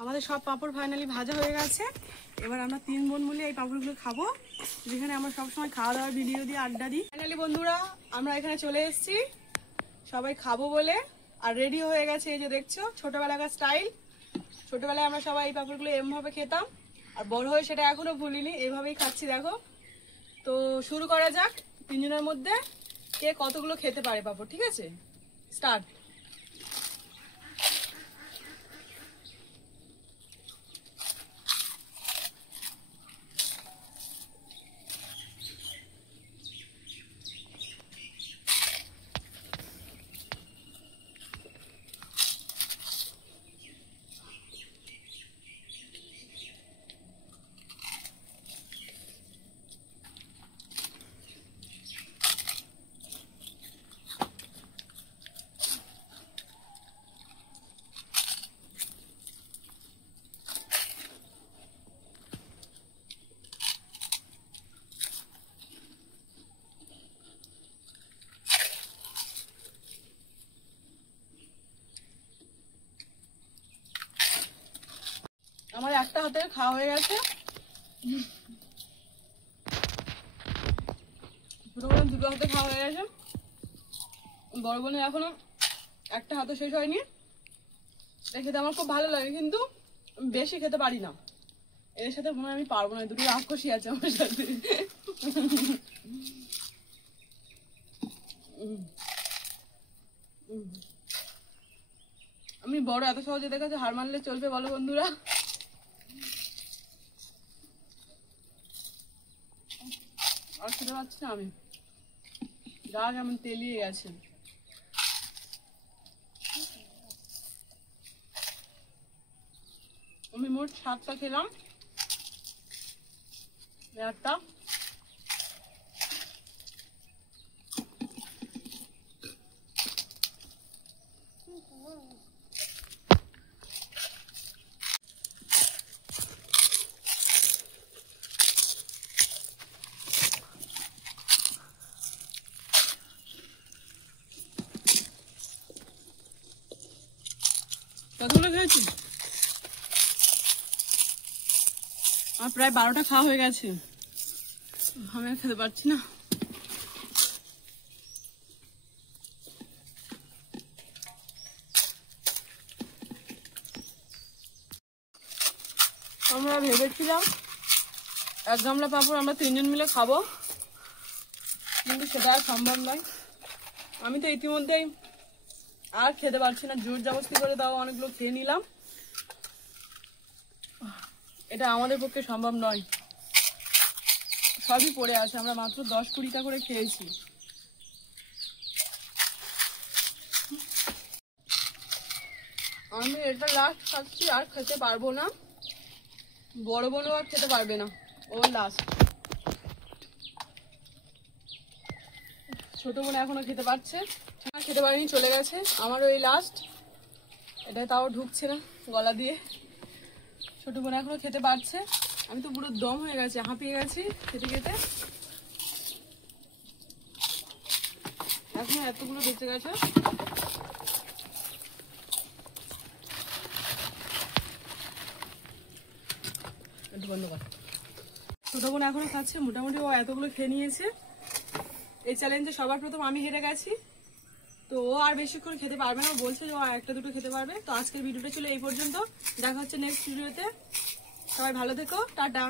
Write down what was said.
আমাদের সব পাঁপড় ফাইনালি ভাজা হয়ে গেছে। এবার আমরা 3 বোন মিলে এই পাঁপড়গুলো খাবো, যেখানে আমরা সবসময় খাওয়া দাওয়ার ভিডিও দিয়ে আড্ডা দিই। ফাইনালি বন্ধুরা আমরা এখানে চলে এসেছি সবাই খাবো বলে, আর রেডি হয়ে গেছে। এই যে দেখছো ছোটবেলাকার স্টাইল। ছোটবেলায় আমরা সবাই এই পাঁপড়গুলো এমভাবে খেতাম, আর বড় হয়ে সেটা এখনো ভুলিনি, এইভাবেই খাচ্ছি দেখো। তো শুরু করা যাক, 3 জনের মধ্যে কে কতগুলো খেতে পারে পাঁপড়। ঠিক আছে, স্টার্ট। আমার একটা হাতে খাওয়া হয়ে গেছে, ছোট বোন 2 হাতে খাওয়া হয়ে গেছে, বড় বোনের এখনো একটা হাতে শেষ হয়নি। খেতে আমার খুব ভালো লাগে, কিন্তু বেশি খেতে পারি না। এর সাথে মনে হয় আমি পারবো না, দুটো রাক্ষসী আছে আমার সাথে। আমি বড় এত সহজে দেখাচ্ছে, হার মানলে চলবে বলো বন্ধুরা? আর খেতে পারছি না আমি, গা কেমন তেলিয়ে গেছে। আমি মোট 7টা খেলাম, একটা কতগুলো খেয়েছি? আমার প্রায় 12টা খাওয়া হয়ে গেছে, আমি আর খেতে পারছি না। আমরা ভেবেছিলাম 1 গামলা পাঁপড় আমরা 3 জন মিলে খাবো, কিন্তু সেটা আর সম্ভব নয়। আমি তো ইতিমধ্যেই আর খেতে পারছি না, জোর জবরদস্তি করে দাও অনেকগুলো খেয়ে নিলাম। এটা আমাদের পক্ষে সম্ভব নয়, সবই পড়ে আছে। আমরা মাত্র 10-20টা করে খেয়েছি। আমি এটা লাস্ট খাচ্ছি, আর খেতে পারবো না। বড় বোনও আর খেতে পারবে না, ও লাস্ট। ছোট বোন এখনো খেতে পারছে, খেতে পারেনি, চলে গেছে। আমারও এই লাস্ট, এটা তাও ঢুকছে না গলা দিয়ে। ছোট বোন এখনো খেতে পারছে, আমি তো পুরো দম হয়ে গেছে, হাঁপিয়ে গেছি খেতে খেতে। এখনো এতগুলো বেঁচে গেছে। বন্ধ কর। ছোট বোন এখনো খাচ্ছে, মোটামুটি ও এতগুলো খেয়ে নিয়েছে। এই চ্যালেঞ্জে সবার প্রথম আমি হেরে গেছি, তো ও আর বেশিক্ষণ খেতে পারবে না। ও বলছে যে ও 1-2 খেতে পারবে। তো আজকের ভিডিওটা ছিল এই পর্যন্ত, দেখা হচ্ছে নেক্সট ভিডিওতে। সবাই ভালো থেকো, টাটা।